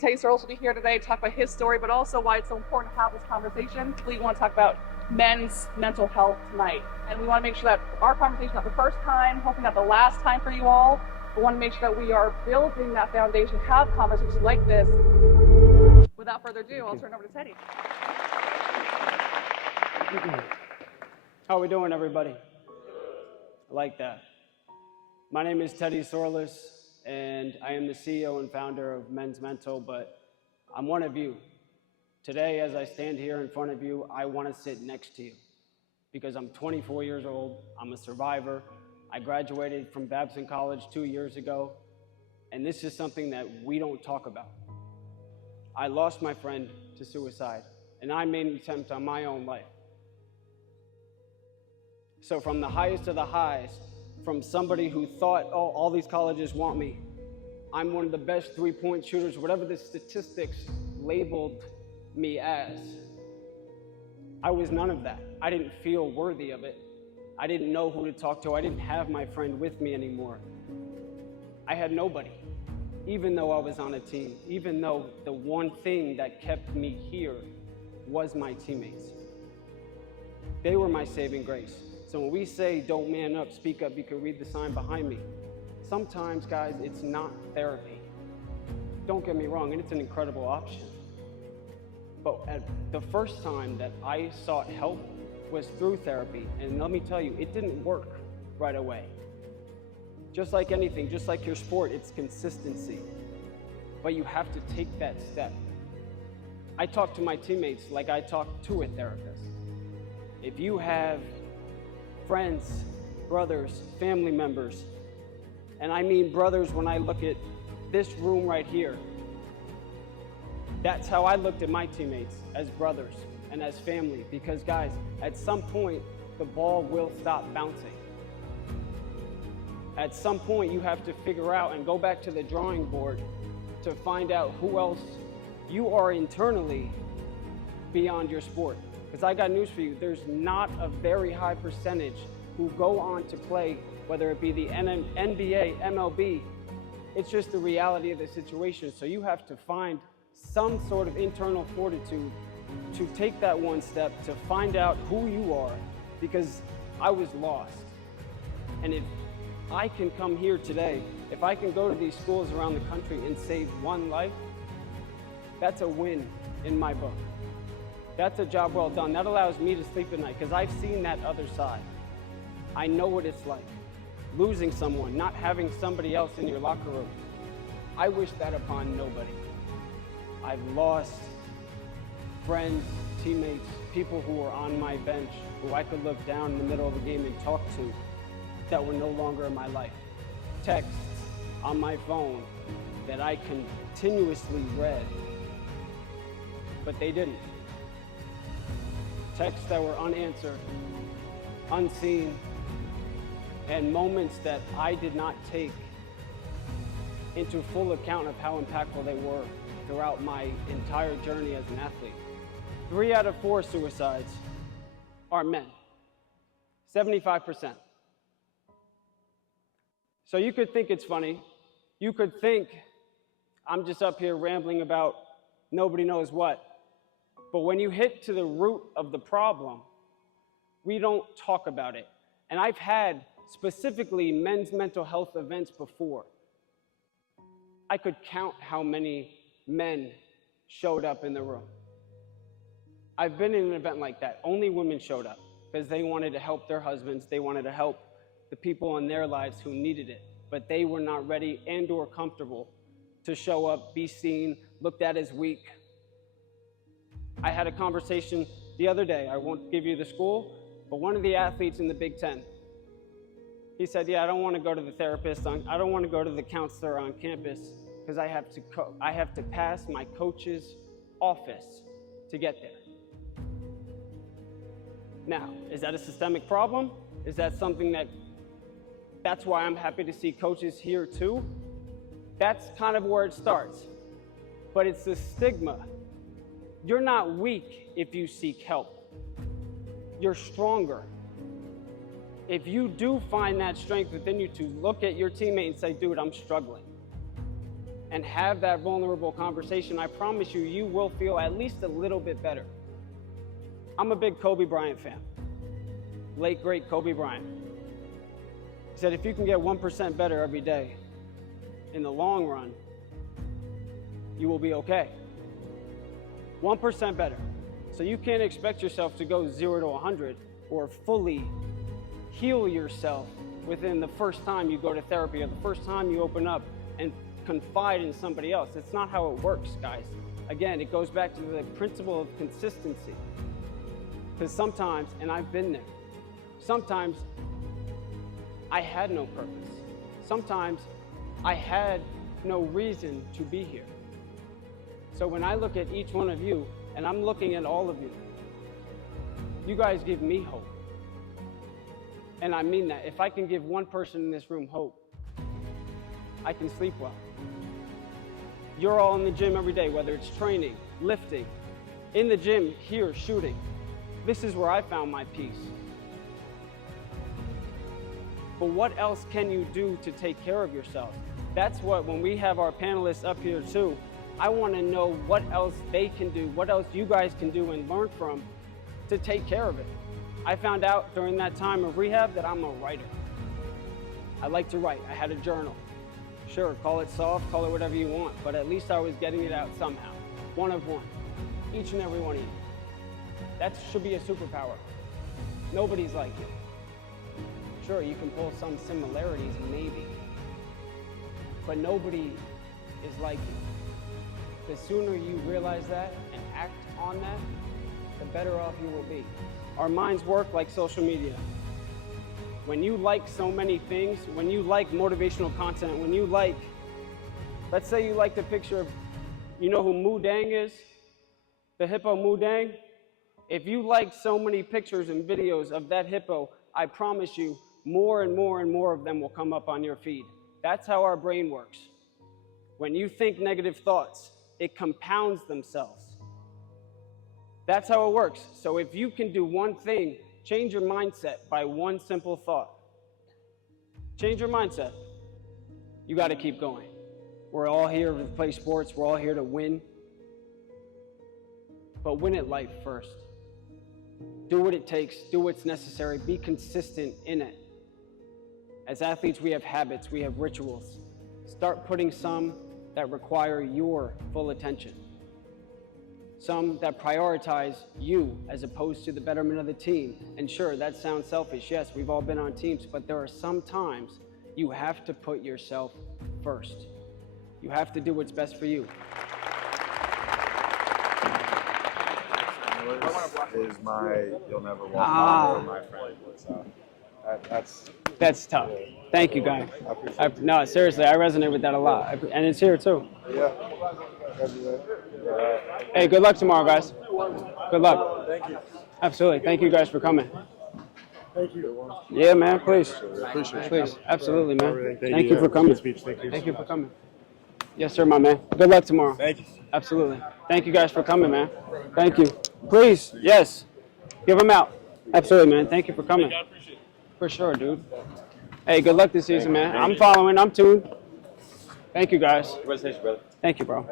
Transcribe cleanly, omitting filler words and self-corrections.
Teddy Sourlis will be here today to talk about his story, but also why it's so important to have this conversation. We want to talk about men's mental health tonight. And we want to make sure that our conversation is not the first time, hopefully not the last time for you all. We want to make sure that we are building that foundation, have conversations like this. Without further ado, I'll turn it over to Teddy. How are we doing, everybody? I like that. My name is Teddy Sourlis, and I am the CEO and founder of Men's Mental, but I'm one of you. Today, as I stand here in front of you, I want to sit next to you because I'm 24 years old, I'm a survivor, I graduated from Babson College 2 years ago, and this is something that we don't talk about. I lost my friend to suicide, and I made an attempt on my own life. So from the highest of the highs, from somebody who thought, oh, all these colleges want me, I'm one of the best three-point shooters, whatever the statistics labeled me as. I was none of that. I didn't feel worthy of it. I didn't know who to talk to. I didn't have my friend with me anymore. I had nobody, even though I was on a team, even though the one thing that kept me here was my teammates. They were my saving grace. So when we say, don't man up, speak up, you can read the sign behind me. Sometimes, guys, it's not therapy. Don't get me wrong, and it's an incredible option. But at the first time that I sought help was through therapy. And let me tell you, it didn't work right away. Just like anything, just like your sport, it's consistency. But you have to take that step. I talk to my teammates like I talk to a therapist. If you have friends, brothers, family members, and I mean brothers when I look at this room right here, that's how I looked at my teammates, as brothers and as family, because guys, at some point, the ball will stop bouncing. At some point, you have to figure out and go back to the drawing board to find out who else you are internally beyond your sport. Because I got news for you, there's not a very high percentage who go on to play, whether it be the NBA, MLB. It's just the reality of the situation. So you have to find some sort of internal fortitude to take that one step to find out who you are, because I was lost. And if I can come here today, if I can go to these schools around the country and save one life, that's a win in my book. That's a job well done. That allows me to sleep at night because I've seen that other side. I know what it's like. Losing someone, not having somebody else in your locker room. I wish that upon nobody. I've lost friends, teammates, people who were on my bench, who I could look down in the middle of the game and talk to, that were no longer in my life. Texts on my phone that I continuously read, but they didn't. Texts that were unanswered, unseen, and moments that I did not take into full account of how impactful they were throughout my entire journey as an athlete. 3 out of 4 suicides are men, 75%. So you could think it's funny. You could think I'm just up here rambling about nobody knows what. But when you hit to the root of the problem, we don't talk about it. And I've had specifically men's mental health events before. I could count how many men showed up in the room. I've been in an event like that. Only women showed up because they wanted to help their husbands. They wanted to help the people in their lives who needed it, but they were not ready and or comfortable to show up, be seen, looked at as weak. I had a conversation the other day. I won't give you the school, but one of the athletes in the Big Ten, he said, yeah, I don't want to go to the therapist. I don't want to go to the counselor on campus because I have to pass my coach's office to get there. Now, is that a systemic problem? Is that something that's why I'm happy to see coaches here too? That's kind of where it starts. But it's the stigma. You're not weak if you seek help. You're stronger. If you do find that strength within you to look at your teammate and say, dude, I'm struggling. and have that vulnerable conversation, I promise you, you will feel at least a little bit better. I'm a big Kobe Bryant fan. Late, great Kobe Bryant. He said, if you can get 1% better every day, in the long run, you will be okay. 1% better. So you can't expect yourself to go 0 to 100 or fully heal yourself within the first time you go to therapy or the first time you open up and confide in somebody else. It's not how it works, guys. Again, it goes back to the principle of consistency. Because sometimes, and I've been there, sometimes I had no purpose. Sometimes I had no reason to be here. So when I look at each one of you, and I'm looking at all of you, you guys give me hope. And I mean that. If I can give one person in this room hope, I can sleep well. You're all in the gym every day, whether it's training, lifting, in the gym, here, shooting. This is where I found my peace. But what else can you do to take care of yourself? That's what, when we have our panelists up here too, I want to know what else they can do, what else you guys can do and learn from to take care of it. I found out during that time of rehab that I'm a writer. I like to write. I had a journal. Sure, call it soft, call it whatever you want, but at least I was getting it out somehow. One of one. Each and every one of you. That should be a superpower. Nobody's like you. Sure, you can pull some similarities, maybe, but nobody is like you. The sooner you realize that and act on that, the better off you will be. Our minds work like social media. When you like so many things, when you like motivational content, when you like, let's say you like the picture of, you know who Mu Dang is? The hippo Mu Dang? If you like so many pictures and videos of that hippo, I promise you, more and more and more of them will come up on your feed. That's how our brain works. When you think negative thoughts, it compounds themselves. That's how it works. So if you can do one thing, change your mindset by one simple thought. Change your mindset. You got to keep going. We're all here to play sports. We're all here to win. But win at life first. Do what it takes. Do what's necessary. Be consistent in it. As athletes, we have habits. We have rituals. Start putting some that require your full attention. Some that prioritize you as opposed to the betterment of the team. And sure, that sounds selfish. Yes, we've all been on teams, but there are some times you have to put yourself first. You have to do what's best for you. Is my "You'll Never Walk Alone" my friend. So that's tough. Thank you, guys. No, seriously, I resonate with that a lot, and it's here too. Yeah. Hey, good luck tomorrow, guys. Good luck. Thank you. Absolutely. Thank you guys for coming. Thank you. Yeah, man. Please. Appreciate it. Please. Absolutely, man. Thank you for coming. Thank you. Thank you for coming. Yes, sir, my man. Good luck tomorrow. Thank you. Absolutely. Thank you guys for coming, man. Thank you. Please. Yes. Give them out. Absolutely, man. Thank you for coming. I appreciate it. For sure, dude. Hey, good luck this season, man. I'm following. I'm tuned. Thank you, guys. Congratulations, brother. Thank you, bro.